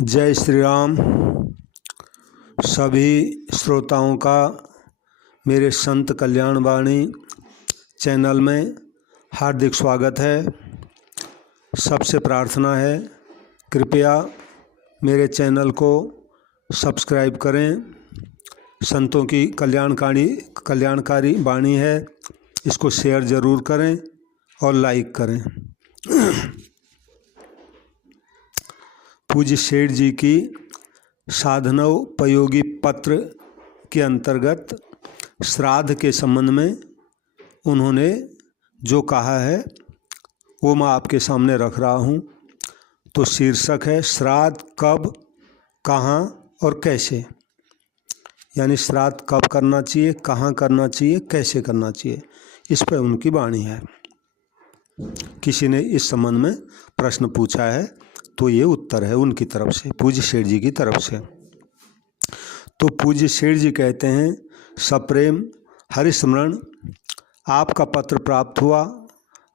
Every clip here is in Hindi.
जय श्री राम। सभी श्रोताओं का मेरे संत कल्याण वाणी चैनल में हार्दिक स्वागत है। सबसे प्रार्थना है कृपया मेरे चैनल को सब्सक्राइब करें। संतों की कल्याणकारी वाणी है, इसको शेयर ज़रूर करें और लाइक करें। पूज्य सेठ जी की साधनोपयोगी पत्र के अंतर्गत श्राद्ध के संबंध में उन्होंने जो कहा है वो मैं आपके सामने रख रहा हूँ। तो शीर्षक है श्राद्ध कब, कहाँ और कैसे। यानी श्राद्ध कब करना चाहिए, कहाँ करना चाहिए, कैसे करना चाहिए, इस पर उनकी वाणी है। किसी ने इस संबंध में प्रश्न पूछा है तो ये उत्तर है उनकी तरफ से, पूज्य सेठ जी की तरफ से। तो पूज्य सेठ जी कहते हैं, सप्रेम हरिस्मरण आपका पत्र प्राप्त हुआ।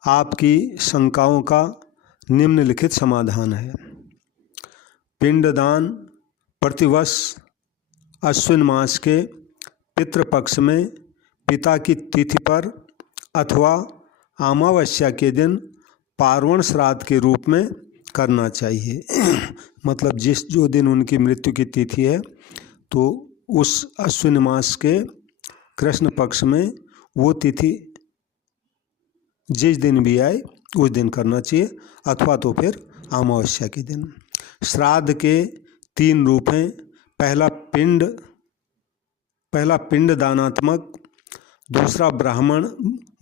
आपकी शंकाओं का निम्नलिखित समाधान है। पिंडदान प्रतिवर्ष अश्विन मास के पितृपक्ष में पिता की तिथि पर अथवा अमावस्या के दिन पार्वण श्राद्ध के रूप में करना चाहिए। मतलब जो दिन उनकी मृत्यु की तिथि है तो उस अश्विन मास के कृष्ण पक्ष में वो तिथि जिस दिन भी आए उस दिन करना चाहिए, अथवा तो फिर अमावस्या के दिन। श्राद्ध के 3 रूप हैं। पहला पिंड दानात्मक, दूसरा ब्राह्मण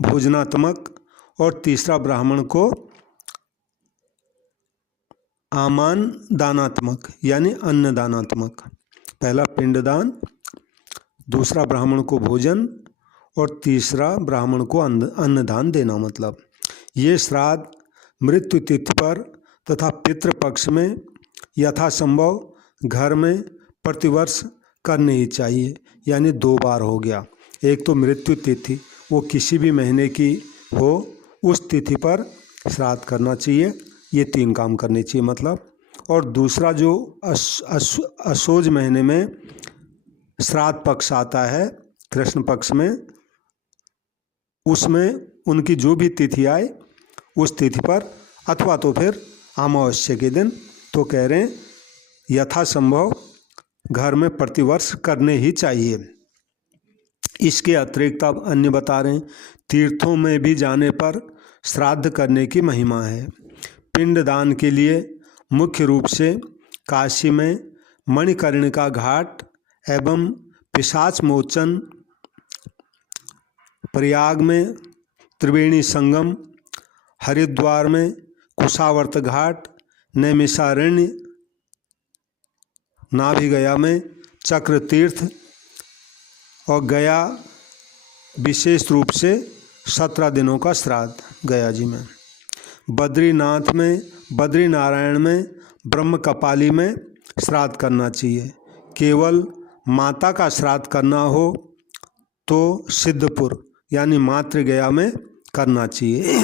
भोजनात्मक और तीसरा ब्राह्मण को आमान दानात्मक यानी अन्नदानात्मक। पहला पिंडदान, दूसरा ब्राह्मण को भोजन और तीसरा ब्राह्मण को अन्नदान देना। मतलब ये श्राद्ध मृत्यु तिथि पर तथा पितृपक्ष में यथासंभव घर में प्रतिवर्ष करने ही चाहिए। यानी 2 बार हो गया। एक तो मृत्यु तिथि, वो किसी भी महीने की हो उस तिथि पर श्राद्ध करना चाहिए। ये 3 काम करने चाहिए मतलब। और दूसरा जो असोज महीने में श्राद्ध पक्ष आता है कृष्ण पक्ष में, उसमें उनकी जो भी तिथि आए उस तिथि पर अथवा तो फिर अमावस्या के दिन, तो कह रहे हैं यथासंभव घर में प्रतिवर्ष करने ही चाहिए। इसके अतिरिक्त अब अन्य बता रहे हैं, तीर्थों में भी जाने पर श्राद्ध करने की महिमा है। पिंडदान के लिए मुख्य रूप से काशी में मणिकर्णिका घाट एवं पिशाच मोचन, प्रयाग में त्रिवेणी संगम, हरिद्वार में कुशावर्त घाट, नैमिषारण्य, नाभिगया में चक्र तीर्थ और गया विशेष रूप से 17 दिनों का श्राद्ध गया जी में, बद्रीनाथ में, बद्रीनारायण में, ब्रह्म कपाली में श्राद्ध करना चाहिए। केवल माता का श्राद्ध करना हो तो सिद्धपुर यानी मातृगया में करना चाहिए।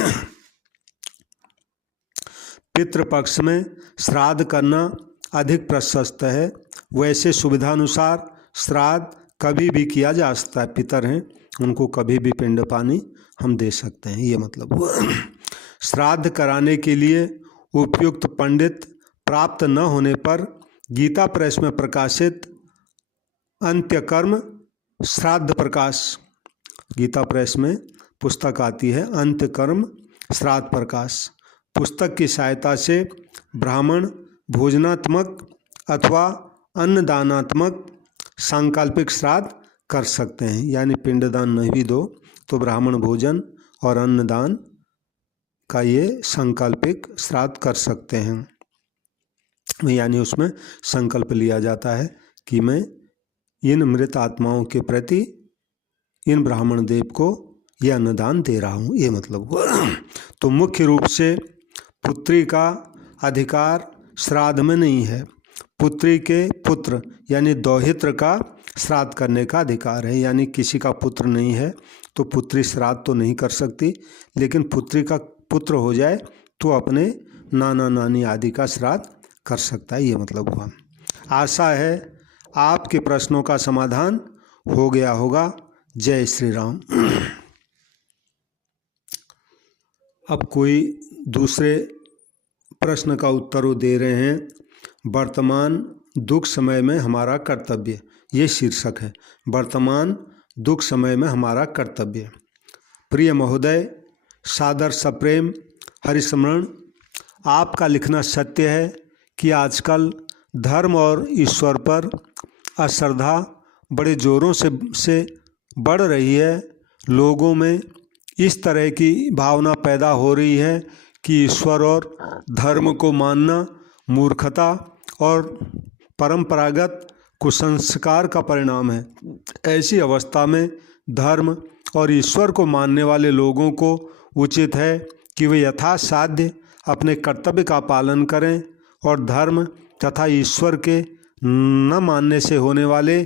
पितृपक्ष में श्राद्ध करना अधिक प्रशस्त है। वैसे सुविधानुसार श्राद्ध कभी भी किया जा सकता है। पितर हैं, उनको कभी भी पिंड पानी हम दे सकते हैं। ये मतलब श्राद्ध कराने के लिए उपयुक्त पंडित प्राप्त न होने पर गीता प्रेस में प्रकाशित अंत्यकर्म श्राद्ध प्रकाश, गीता प्रेस में पुस्तक आती है अंत्यकर्म श्राद्ध प्रकाश, पुस्तक की सहायता से ब्राह्मण भोजनात्मक अथवा अन्नदानात्मक सांकल्पिक श्राद्ध कर सकते हैं। यानी पिंडदान नहीं भी दो तो ब्राह्मण भोजन और अन्नदान का ये संकल्पिक श्राद्ध कर सकते हैं। यानी उसमें संकल्प लिया जाता है कि मैं इन मृत आत्माओं के प्रति इन ब्राह्मण देव को यह अन्नदान दे रहा हूँ। ये मतलब तो मुख्य रूप से पुत्री का अधिकार श्राद्ध में नहीं है। पुत्री के पुत्र यानी दौहित्र का श्राद्ध करने का अधिकार है। यानी किसी का पुत्र नहीं है तो पुत्री श्राद्ध तो नहीं कर सकती, लेकिन पुत्री का पुत्र हो जाए तो अपने नाना नानी आदि का श्राद्ध कर सकता है, ये मतलब हुआ। आशा है आपके प्रश्नों का समाधान हो गया होगा। जय श्री राम। अब कोई दूसरे प्रश्न का उत्तर वो दे रहे हैं, वर्तमान दुख समय में हमारा कर्तव्य, ये शीर्षक है, वर्तमान दुख समय में हमारा कर्तव्य। प्रिय महोदय, सादर सप्रेम हरिस्मरण, आपका लिखना सत्य है कि आजकल धर्म और ईश्वर पर अश्रद्धा बड़े जोरों से बढ़ रही है। लोगों में इस तरह की भावना पैदा हो रही है कि ईश्वर और धर्म को मानना मूर्खता और परंपरागत कुसंस्कार का परिणाम है। ऐसी अवस्था में धर्म और ईश्वर को मानने वाले लोगों को उचित है कि वे यथासाध्य अपने कर्तव्य का पालन करें और धर्म तथा ईश्वर के न मानने से होने वाले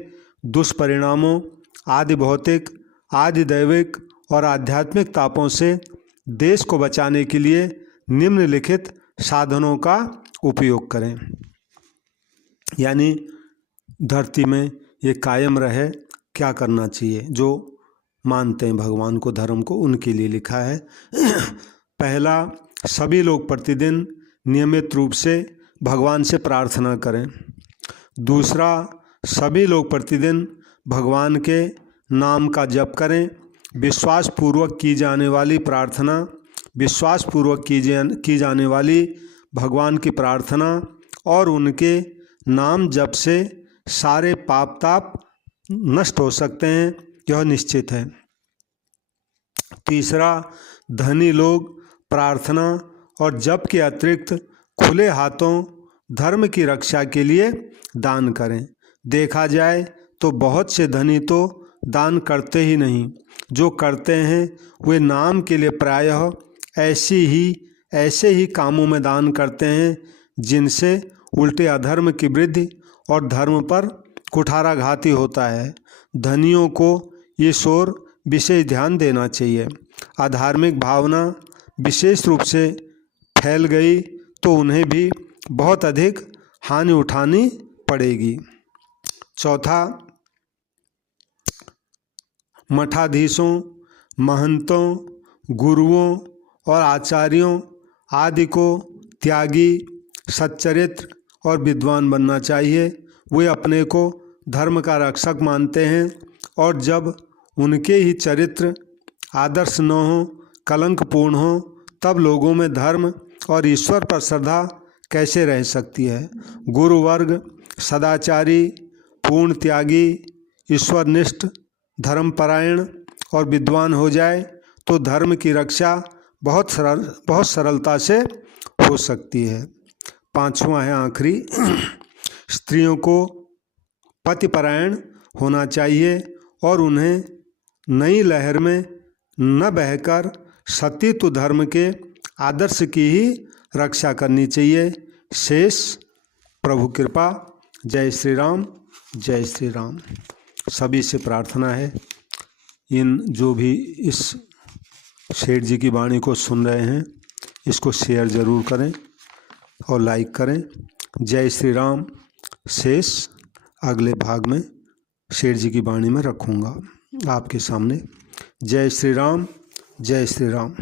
दुष्परिणामों, आदि भौतिक, आदि दैविक और आध्यात्मिक तापों से देश को बचाने के लिए निम्नलिखित साधनों का उपयोग करें। यानी धरती में ये कायम रहे, क्या करना चाहिए? जो मानते हैं भगवान को, धर्म को, उनके लिए लिखा है। पहला, सभी लोग प्रतिदिन नियमित रूप से भगवान से प्रार्थना करें। दूसरा, सभी लोग प्रतिदिन भगवान के नाम का जप करें। विश्वासपूर्वक की जाने वाली प्रार्थना, विश्वासपूर्वक की जाने वाली भगवान की प्रार्थना और उनके नाम जप से सारे पाप ताप नष्ट हो सकते हैं, यह निश्चित है। तीसरा, धनी लोग प्रार्थना और जप के अतिरिक्त खुले हाथों धर्म की रक्षा के लिए दान करें। देखा जाए तो बहुत से धनी तो दान करते ही नहीं, जो करते हैं वे नाम के लिए प्रायः ऐसे ही कामों में दान करते हैं जिनसे उल्टे अधर्म की वृद्धि और धर्म पर कुठाराघाती होता है। धनियों को इस ओर विशेष ध्यान देना चाहिए। अधार्मिक भावना विशेष रूप से फैल गई तो उन्हें भी बहुत अधिक हानि उठानी पड़ेगी। चौथा, मठाधीशों, महंतों, गुरुओं और आचार्यों आदि को त्यागी, सच्चरित्र और विद्वान बनना चाहिए। वे अपने को धर्म का रक्षक मानते हैं और जब उनके ही चरित्र आदर्श न हो, कलंकपूर्ण हो, तब लोगों में धर्म और ईश्वर पर श्रद्धा कैसे रह सकती है? गुरु वर्ग सदाचारी, पूर्ण त्यागी, ईश्वरनिष्ठ, धर्मपरायण और विद्वान हो जाए तो धर्म की रक्षा बहुत सरलता से हो सकती है। पांचवा है आखिरी, स्त्रियों को पतिपरायण होना चाहिए और उन्हें नई लहर में न बहकर सतीत्व धर्म के आदर्श की ही रक्षा करनी चाहिए। शेष प्रभु कृपा। जय श्री राम, जय श्री राम। सभी से प्रार्थना है, इन जो भी इस सेठ जी की वाणी को सुन रहे हैं, इसको शेयर ज़रूर करें और लाइक करें। जय श्री राम। शेष अगले भाग में सेठ जी की वाणी में रखूँगा आपके सामने। जय श्री राम, जय श्री राम।